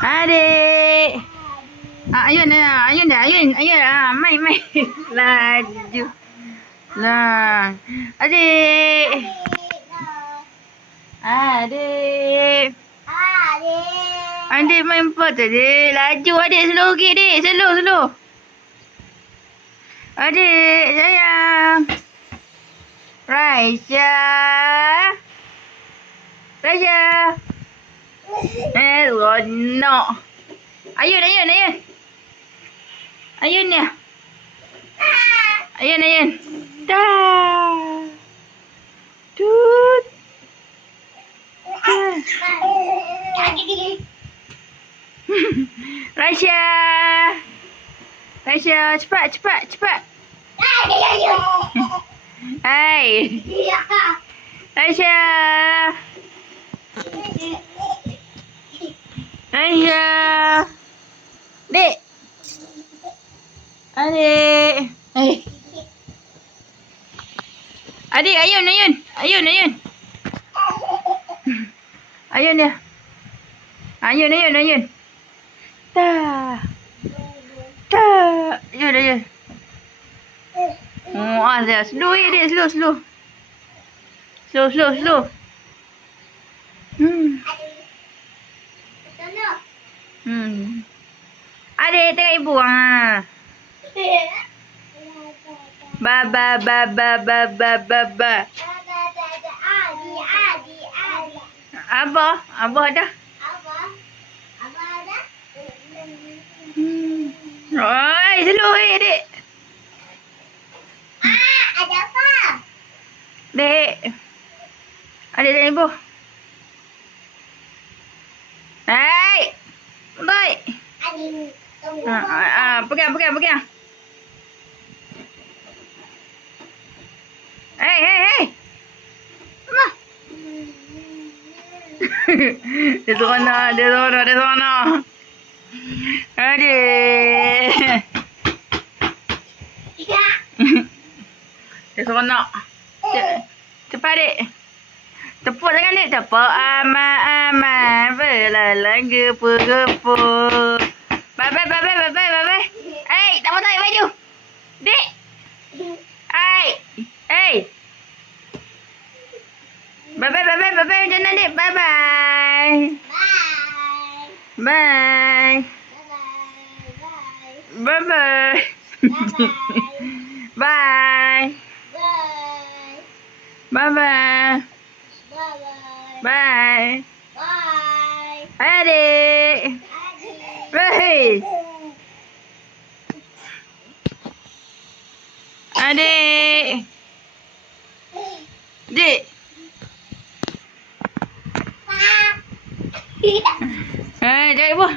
Adik. Ayun dah, ayun dah, ayun. Mai. Laju. Lah. Adik. Adik. Adik main pot adik. Laju adik, slow sikit dik. Slow. Adik, sayang. Raisya. Ronok. Ayun. Ayun ni. Ayun. Dah. Tut. Raisya, cepat. Hai. Raisya. Dek. Adik. Adik, ayun. Ayun dia. Ayun. Dah. Ayun. Oh, ada. Slow dia, slow. Slow. Adik tengok ibu ah. Ba. Abah dah. Oi, slow dek. Ada apa? Dek. Adik tengok ibu. Hai. Baik. Pegang. Hei. Mama. Dia seronok. Adik. Dia seronok. Cepat adik. Tepuk tangan adik. Tepuk aman. Belalang gepuk. Bye. Hey, tak mau tarik baju. Dek. Hey. Bye. Jangan adik. Bye. Bye. Bye. Adik. Hey. Adik. Dik. Jangan ibu.